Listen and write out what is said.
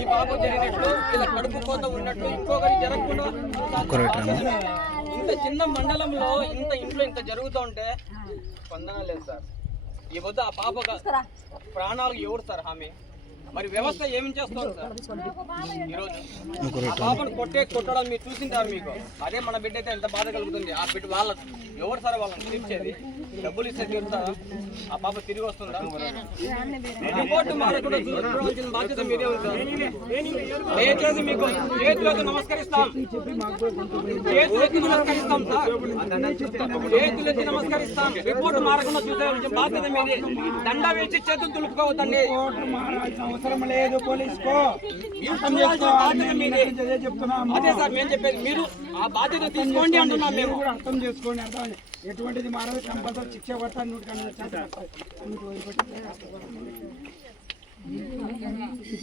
ఈ బాబు జరిగినట్లు ఇలా కడుపు కోత ఉన్నట్లు ఇంకొకటి జరగకుండా ఇంత చిన్న మండలంలో ఇంట్లో ఇంత జరుగుతూ ఉంటే స్పందన లేదు సార్. ఈ వద్ద ఆ పాప ప్రాణాలు ఎవరు సార్ హామీ? మరి వ్యవస్థ ఏమి చేస్తుంది సార్? ఈరోజు ఆ పాపను కొట్టడం మీరు చూసింటారు. మీకు అదే మన బిడ్డ అయితే ఎంత బాధ కలుగుతుంది. ఆ బిడ్డ వాళ్ళ ఎవరు సార్ వాళ్ళని తీర్చేది? డబ్బులు ఇస్తే తీరుతారా? ఆ పాప తిరిగి వస్తుందా? రిపోర్టు మారకుండా చూడాల్సిన బాధ్యత మీరే ఉంటారు. దయచేసి మీకు చేతులకు నమస్కరిస్తాం, చేతులెత్తి నమస్కరిస్తాం సార్, చేతులెత్తి నమస్కరిస్తాం. రిపోర్టు మారకుండా చూసే బాధ్యత మీదే. దండ వేసి చేతులు తులుపుకోవద్దండి. అవసరం లేదు పోలీసుకో. అదే సార్ మేము చెప్పేది. మీరు ఆ బాధ్యత తీసుకోండి అంటున్నాం. మేము కూడా అర్థం చేసుకోండి. ఎటువంటిది మారదు, కంపల్సరీ శిక్ష పడతాను.